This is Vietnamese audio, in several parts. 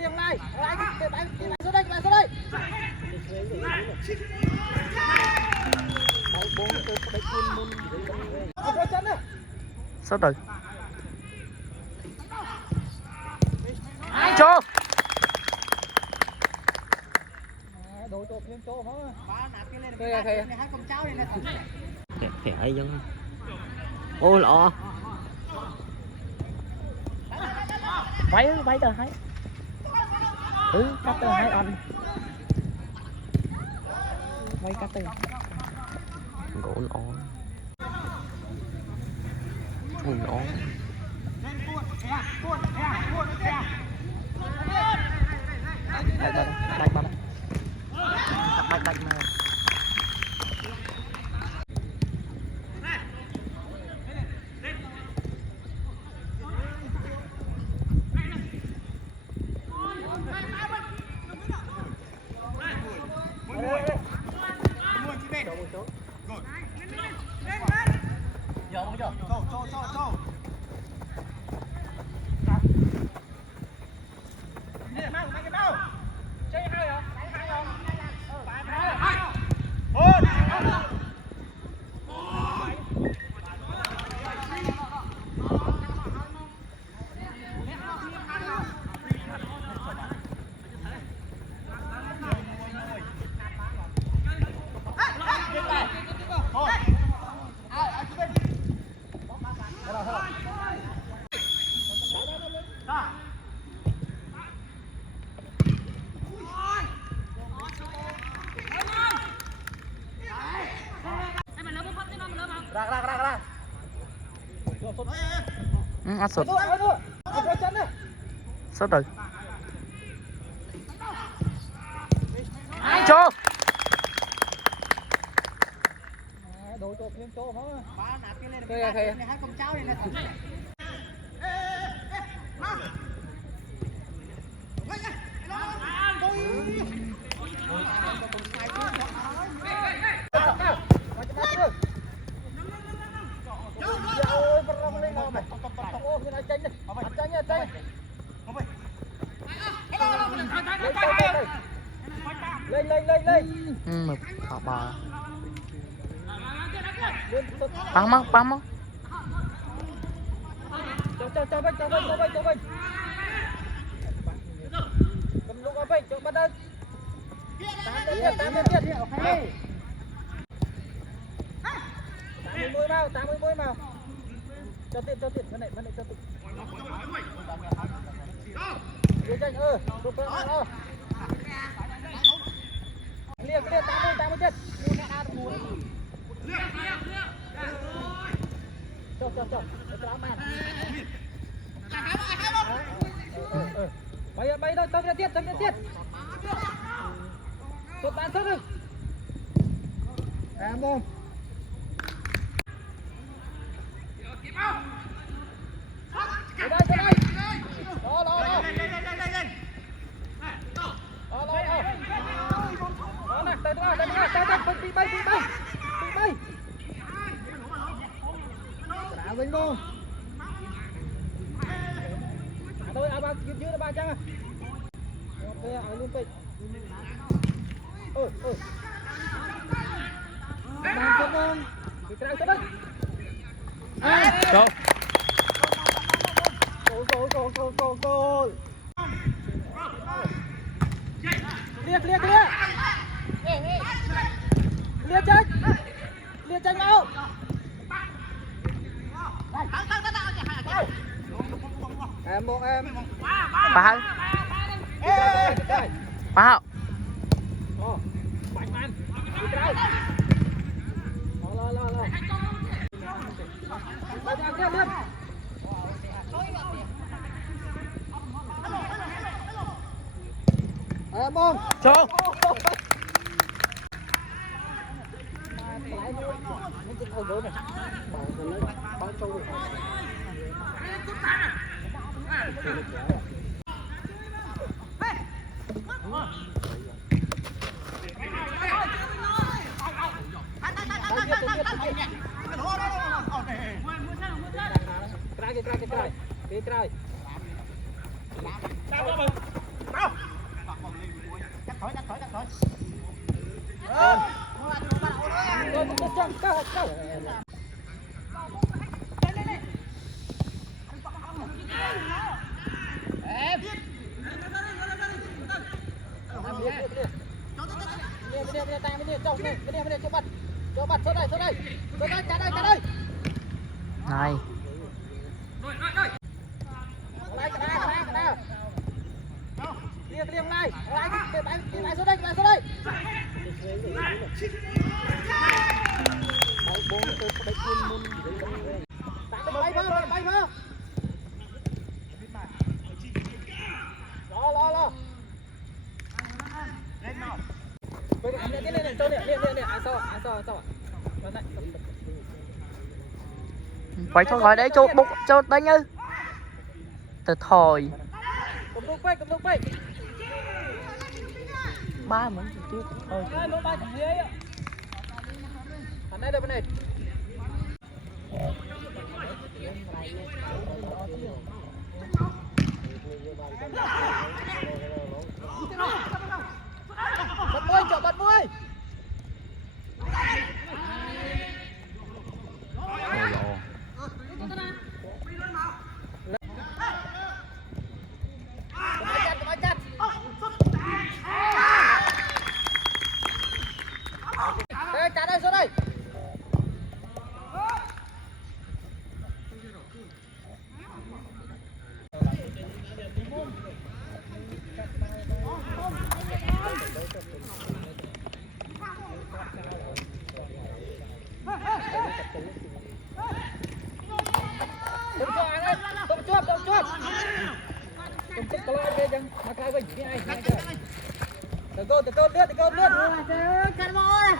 liền này bạn xuống đây bạn xuống đây sốt rồi cho đội chụp lên chỗ nó kìa ai dân ôi lọ bay tờ hai cắt tờ hai ăn bay cắt tờ gỗ lọ ui lọ đánh mà ăn sốt sốt rồi cho đội chụp lên chỗ nó lên mực họ bò bắn mất cho bên cầm lúc ở bên chỗ bắt đơn 80 màu cho tiền bên này cho tiền đưa tranh chụp liền 80 chết cho bay thôi tâm tiết chụp bán sớm đi em không đây đó nè tới bay đã vinh luôn thôi ba dưới ba chăng ok luôn tịch ôi mang chân không thì cái đấy Goal. Clear tranh mau em ba bánh ăn lo em không cho Trai. Này. Quay thôi gọi đấy cho đánh ư. Từ thôi. Ba muốn trước thôi. Bật môi, chọn bật môi. Trả đây xuống đây. Tôm chuột. Tôm chuột có lo ghê chẳng. Mà cái bình cái ai. Từ cô lướt. Cắt bó này.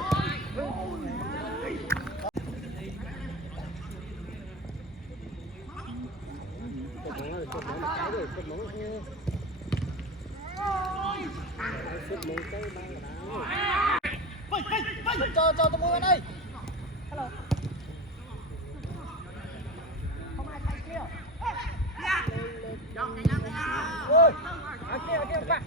Cho tôi mua bên đây. Hello. Không ai thay kia. Ôi, kia bạn.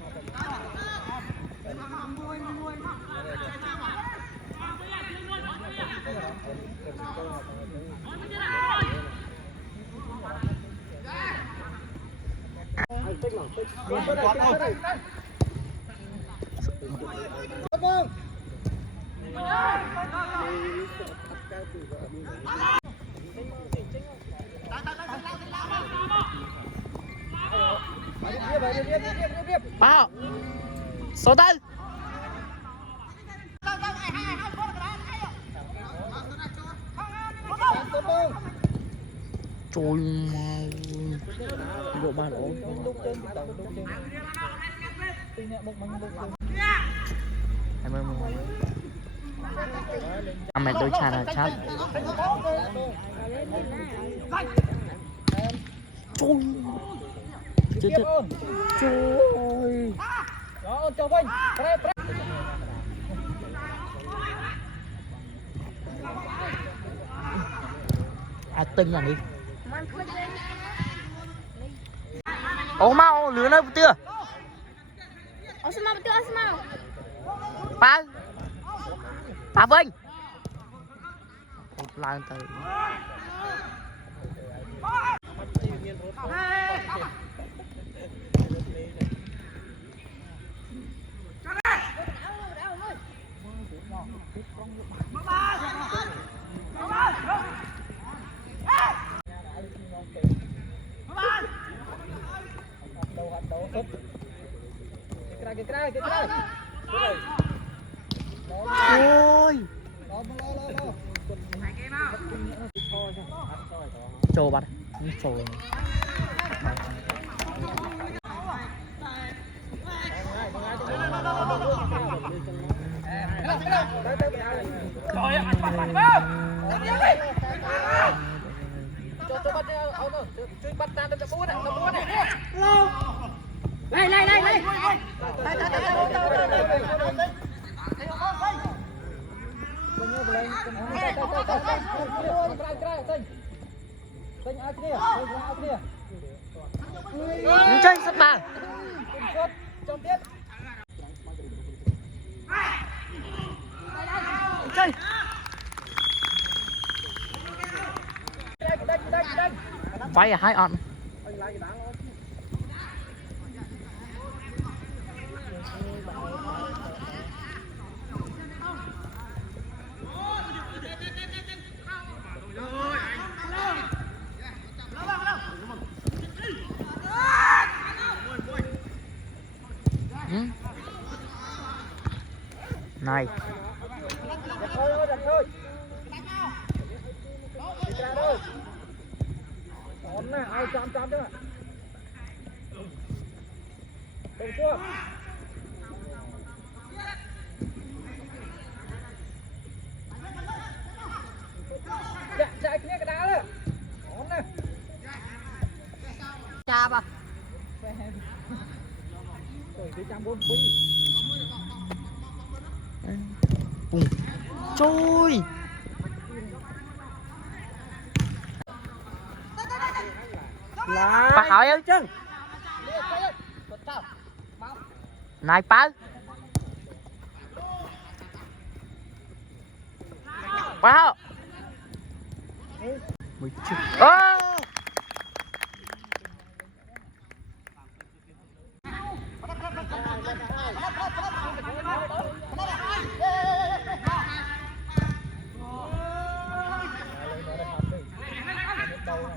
Bao. Số tư. Trời ơi. Bộ ba lỗ. Em ơi mua. Anh mày đôi cha là chắc. Trời. Trời ơi. Đó, cho Vinh. À tưng là đi. Ô mau lửa nó chưa? Osman betul Osman. Ba Vinh. Một lần từ. Cái Ôi. Trồ bắt. Trồ. Rồi anh bắt vào. Cho bắt chui bắt tan được búa này, Này. Chơi sắp ba. tiếp chơi phải là hai on này đặt thôi đi ra thôi ổn nè ao chạm chứ ạ đừng chưa chạy kia cái đá đấy ổn nè Chà bà. rồi đi trăm bốn trôi bà hỏi ơi chứ này ba wow mày chụp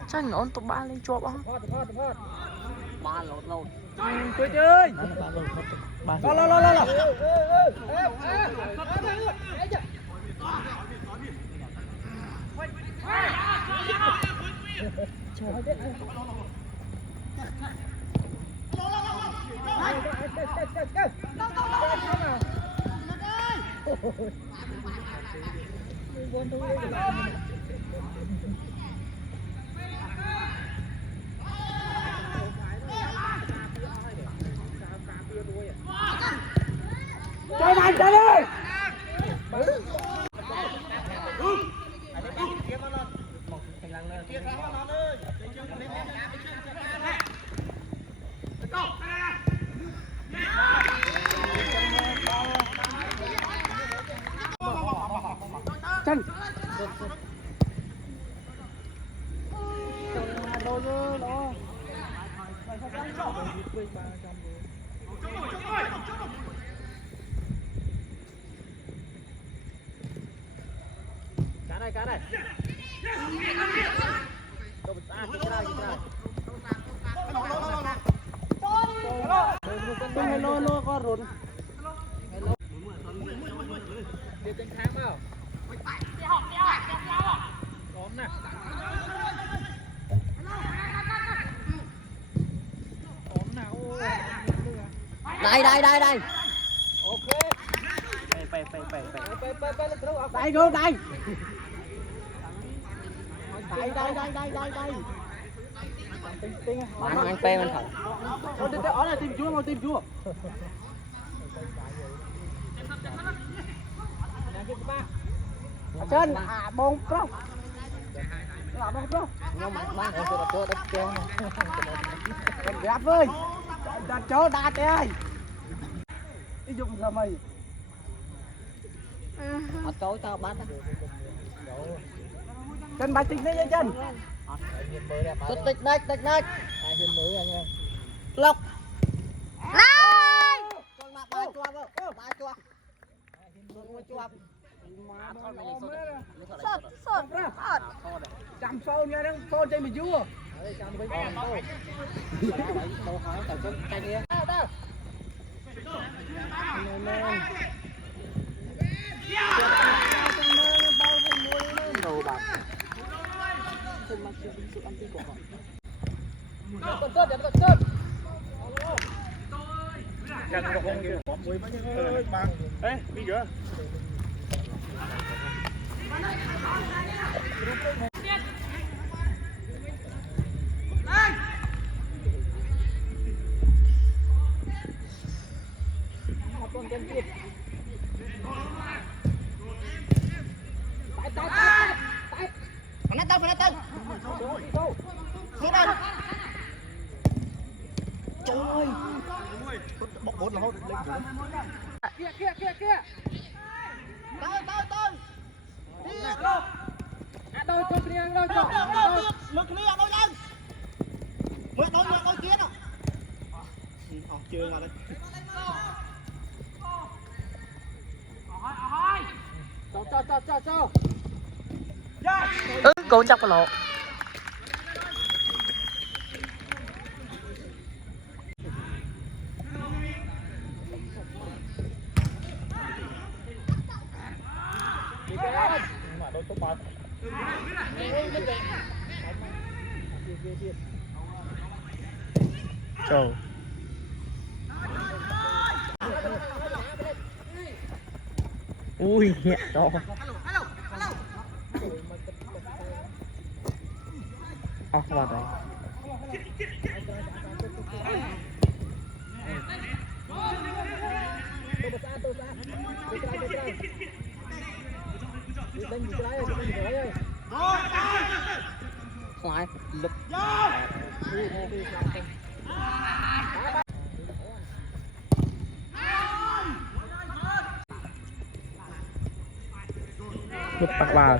chắc ngon tụi ba lên chùa không ba lột chơi chơi lo chơi này chơi đi chân cá này hello con rốn đi trên kháng vào ổn nè ổn nào đây ok đây go đây anh pe mình thử đó là tìm chúa trên bông pro nhưng mà mang cho chỗ đất treo con gáp ơi đặt chỗ đa tê ơi đi dùng ra mày ở tối tao bắt chân bài tịch đấy chân tịch nách lộc Này. con mà ba chua Sốt. chăm sâu nha đang sâu trên mình vua Ê, đi kìa. Phải nát Trời ơi. 4 là hốt lên chủ. Kia. Tôi. Đi đâu? Đâu cho kia đâu cho. Lực này đâu lên. Mới nói kia đâu. Chưa mà đây. Cho. Cô chọc vào lộ. Mà đôi tốt bật. Trời. Ui, đó. Vào đây. Lại lực. Lực bạc vào.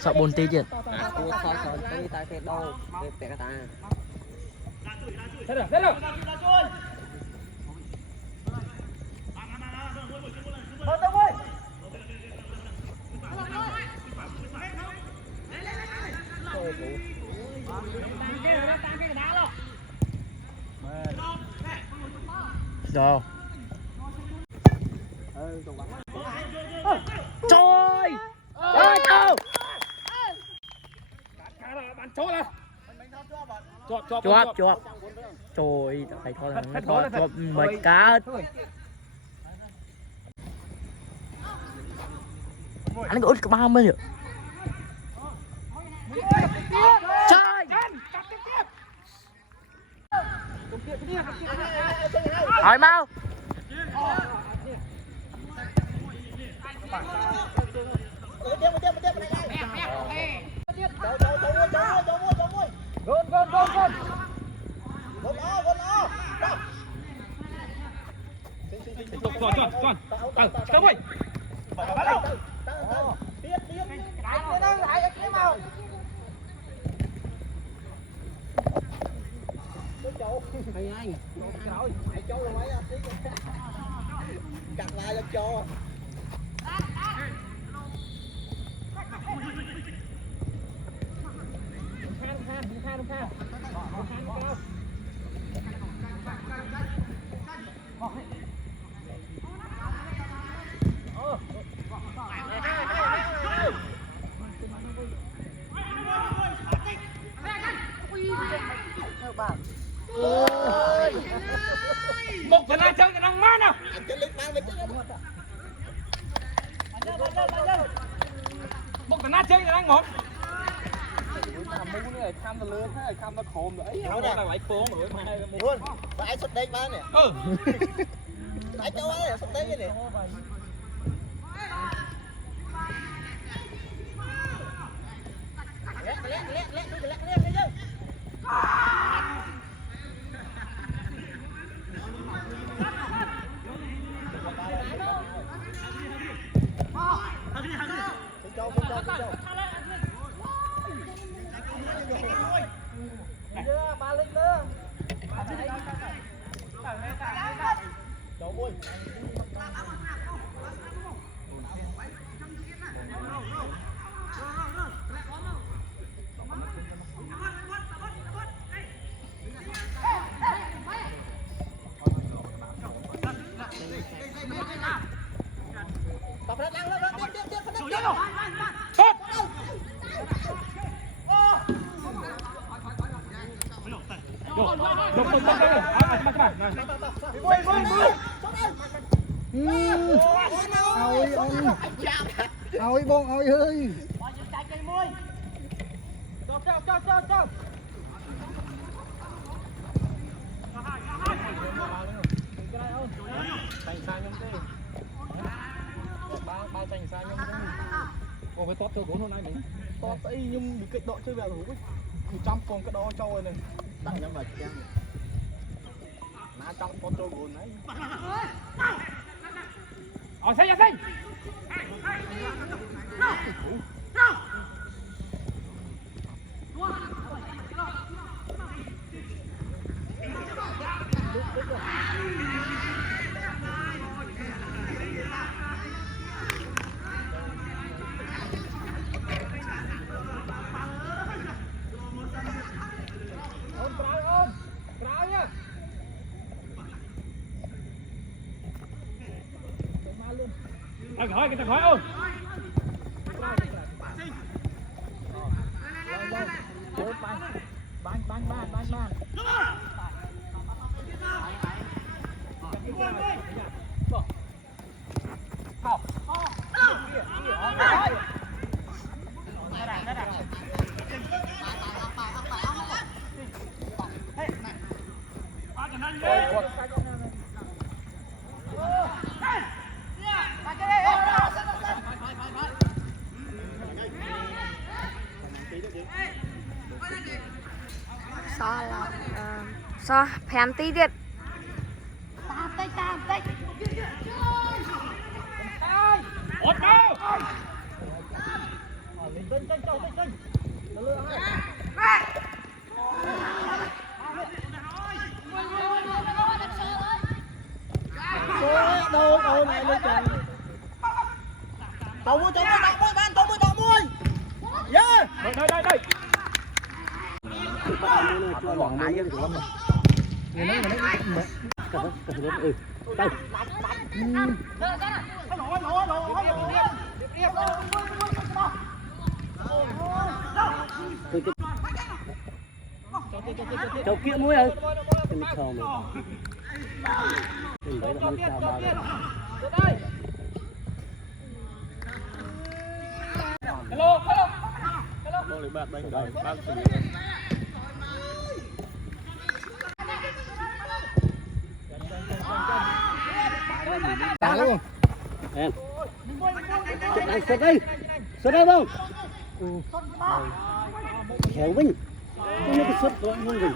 Sợ 4 tí chứ. Cô sao tôi tại thế đâu, để cái ta. Thế rồi. Rồi. Trời. Ơi đâu. Bạn chó là. Chuột. Trời, phải thôi là thôi mệt cá. Anh có út có 30 rồi. Trời. Hỏi mau. Gol. Con. Cơ ơi. Hay anh. Hãy cho rồi mấy anh. Cắt lại là cho. Một thằng ai chơi cái năng má nào. Một thằng ai chơi cái năng một. Tham nó lớn thế, tham nó khổm đấy. Nó là phải phố rồi mà. Luôn. Phải xuất đây ba nè. Phải cho ấy xuất đây nè. Lẹ. Cho. Ba lên nữa. Cháu ơi. Tập ra đang lên tiếp. Ôi bon ơi ơi. Cho. Thành sang nhóm tê. Ba thành còn cái top thưa của hôm nay mình to tay nhưng bị kịch độ chơi về thủ trăm con cái đó trâu này tặng cho mày chăng má trong con trâu buồn đấy xây ra xây người ta khỏi ôn ban sao phèn tíទៀត ột vào đâu này lên trời tàu mui ban tàu mui yeah đây còn ngại với của mình người nói đây Châu kia muối ơi. Cái mít thơm này. Đừng để nó sao bao giờ. hello đâu lại bạc đây rồi bác Đá luôn. Em. Xuất đây không? Khéo Vinh. Cái cái xuất của anh Vinh.